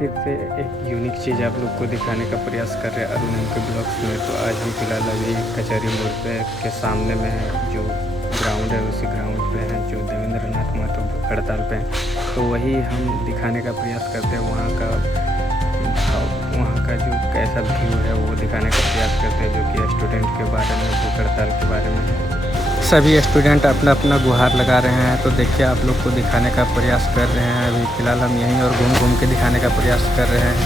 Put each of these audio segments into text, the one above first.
फिर से एक यूनिक चीज़ आप लोग को दिखाने का प्रयास कर रहे हैं अरुण एम के ब्लॉग्स में। तो आज हम फिलहाल अभी कचहरी मोड़ पे के सामने में है, जो ग्राउंड है उसी ग्राउंड पे है जो देवेंद्र नाथ महतो हड़ताल पे हैं। तो वही हम दिखाने का प्रयास करते हैं, वहाँ का जो कैसा व्यू है वो दिखाने का प्रयास करते हैं, जो कि स्टूडेंट के बारे में, भूख हड़ताल के बारे में है। सभी स्टूडेंट अपना अपना गुहार लगा रहे हैं। तो देखिए आप लोग को दिखाने का प्रयास कर रहे हैं। अभी फ़िलहाल हम यहीं और घूम घूम के दिखाने का प्रयास कर रहे हैं।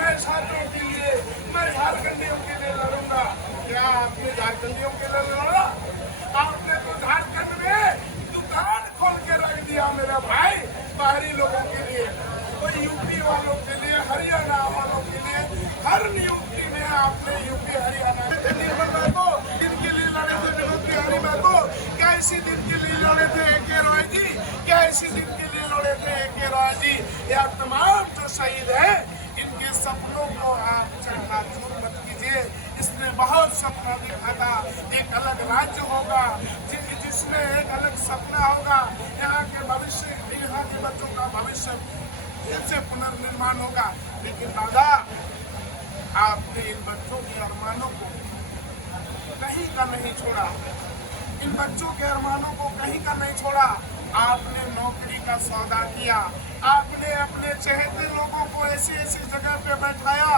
मैं छात्रों के लिए, मैं झारखंडियों के लिए लड़ूंगा। क्या आपने झारखंडियों के लिए लड़ा? आपने तो झारखंड में दुकान खोल के रख दिया मेरा भाई, बाहरी लोगों के लिए, कोई यूपी वालों के लिए, हरियाणा वालों के लिए, हर नियुक्ति में आपने यूपी हरियाणा दिन के लिए लड़े थे विनोद बिहारी महतो। क्या इसी दिन के लिए लड़े थे AK रॉय जी? क्या इसी दिन के लिए लड़े थे AK रॉय जी? या तमाम जो शहीद हैं, इनके सपनों को आप चकनाचूर मत कीजिए। इसने बहुत सपना देखा था, एक अलग राज्य होगा जिसमें एक अलग सपना होगा, यहाँ के भविष्य, यहाँ के बच्चों का भविष्य फिर से पुनर्निर्माण होगा। लेकिन दादा, आपने इन बच्चों के अरमानों को कहीं का नहीं छोड़ा, इन बच्चों के अरमानों को कहीं का नहीं छोड़ा। आपने नौकरी का सौदा किया, आपने अपने चहेते लोगों को ऐसी ऐसी जगह पे बैठाया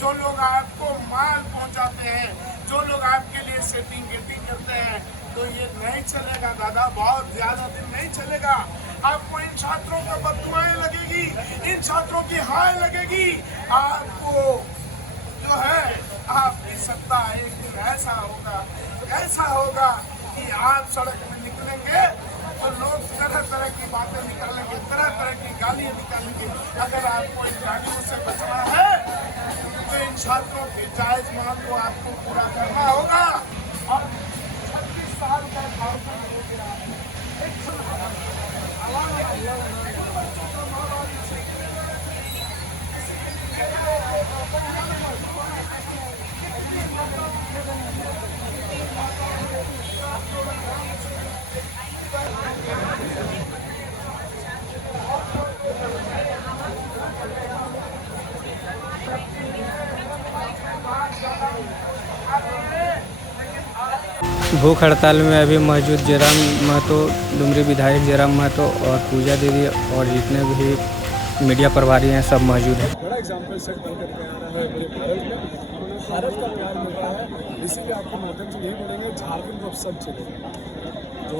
जो लोग आपको माल पहुंचाते हैं, जो लोग आपके लिए सेटिंग गेटिंग करते हैं। तो ये नहीं चलेगा दादा, बहुत ज्यादा दिन नहीं चलेगा। आपको इन छात्रों को बददुआएं लगेगी, इन छात्रों की हाय लगेगी। आपको जो है आपकी सत्ता एक दिन ऐसा होगा कि आप सड़क में निकलेंगे तो लोग तरह तरह की बातें निकालेंगे, तरह तरह की गालियां निकालेंगे। अगर आपको इन गालियों से बचना है तो इन छात्रों की जायज मांग को आपको पूरा करना होगा। और 36 साल का झारखंड हो गया है। भूख हड़ताल में अभी मौजूद जयराम महतो, डुमरी विधायक जयराम महतो और पूजा दीदी और जितने भी मीडिया प्रभारी हैं सब मौजूद हैं। बड़ा एग्जाम्पल सेट बन करके आ रहा है पूरे भारत का प्यार मिल रहा है। इसीलिए आपके माध्यम से यही बोलेंगे, झारखंड को अब सब चलेगा। जो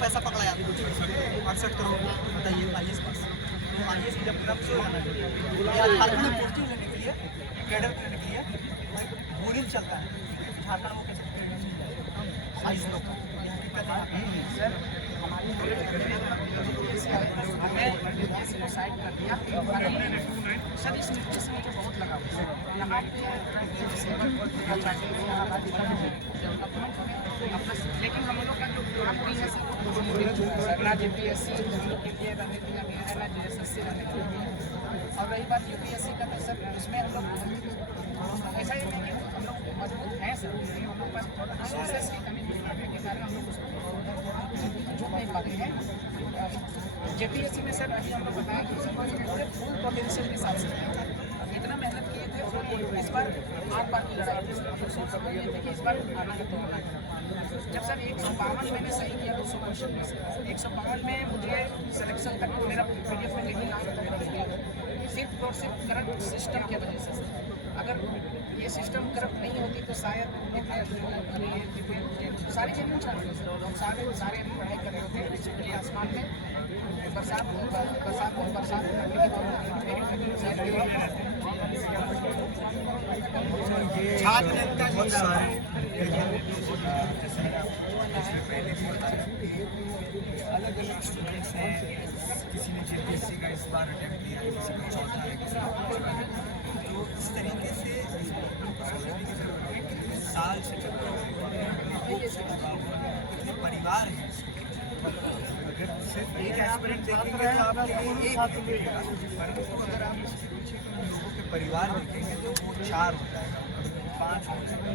पैसा पकड़ाया 68 करोड़ बताइए IAS पास। तो IAS जब पूरा शुरू होना चाहिए, झारखंड में पोस्टिंग लेने के लिए, कैडर करने के लिए बोरिंग चलता है। झारखंड में कैसे 22 लोग सर हमारी साइड कर दिया सर। इसमें तो बहुत लगा यहाँ लेकिन हम लोग का जो काम भी है सर ना JPSC हम लोग के लिए रहने के लिए है ना JSSC रहने के लिए। और रही बात UPSC का तो सर उसमें हम लोग ऐसा ही नहीं कि हम लोग मजबूत हैं सर, हम लोग पास रिसोर्सेस की कमी के कारण हम लोग उसको जो नहीं पाते हैं। JPSC में सर अभी हम लोग बताया कि पूरे फुल पोटेंशियल के साथ इतना मेहनत किए थे और इस बार 8 बार की लड़ाई थी। हम लोग सोच सकते थे कि इस बार आना है तो जब सर 152 मैंने सही किया 200 क्वेश्चन में से 152 में मुझे सिलेक्शन तक मेरा पीडीएफ में लिखी नाम तक बन गया सिर्फ और सिर्फ करंट सिस्टम की वजह से। अगर ये सिस्टम करप्ट नहीं होती तो शायद इतने सारी चीज़ें चालू लोग सारे अभी पढ़ाई कर रहे होते हैं खुले आसमान में बरसात छात्र नेता बहुत सारे जैसे पहले भी बताया कि अलग अलग स्टूडेंट्स हैं, किसी ने जेपीएससी का इस बार अटेम्प्ट किया है, किसी को चौथा है, किसी को पाँचवा है। तो इस तरीके से कितने साल से चल रहा है, कितने परिवार हैं। अगर सिर्फ एक एस्पिरेंट देखेंगे तो आपके लिए एक मिलेगा, परंतु अगर आप सोचिए तो लोगों के परिवार देखेंगे तो वो 4 हो जाएगा, 5 हो जाएगा।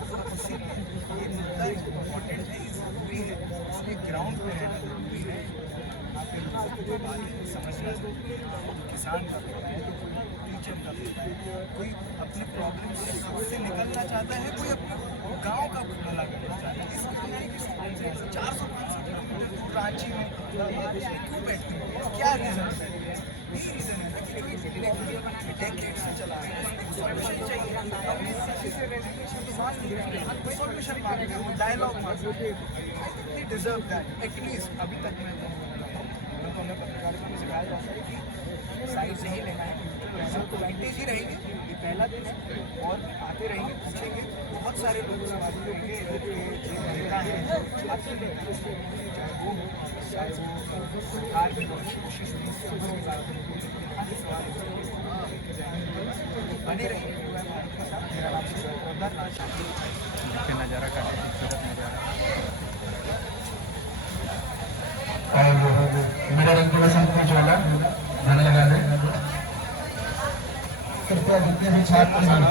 तो इसीलिए ये मुद्दा इम्पोर्टेंट है, ये ज़रूरी है, इसलिए ग्राउंड पे रहना ज़रूरी है। यहाँ पे लोगों की बातें समझना ज़रूरी है। किसान का बेटा है, टीचर का बेटा है, कोई अपने प्रॉब्लम से निकलना चाहता है, कोई अपने गाँव का भला करना चाहता है। इसलिए नहीं कि 400-500 किलोमीटर रांची में क्यों बैठते हैं, क्या रीज़न है? यही रीज़न है ना कि डेकेड से चला है, सॉल्यूशन चाहिए, अपने सॉल्यूशन मांगते हैं, डायलॉग मांगते हैं, they deserve that एटलीस्ट। अभी तक मैं तो हमें पत्रकारिता में सिखाया जाता है कि साइड नहीं लेना है, सब तो वाइटेज ही रहेंगे, ये पहला दिन है और आते रहेंगे, पूछेंगे, बहुत सारे लोग समाज में रहेंगे, नेता हैं, आपसे चाहे वो सरकार की कोशिश बने रहेंगे। मेरा नाम के नज़ारा का खूबसूरत नज़ारा। और मेरा रेगुलेशन कुछ वाला गाना लगा दें। कृपया जितने भी छात्र हैं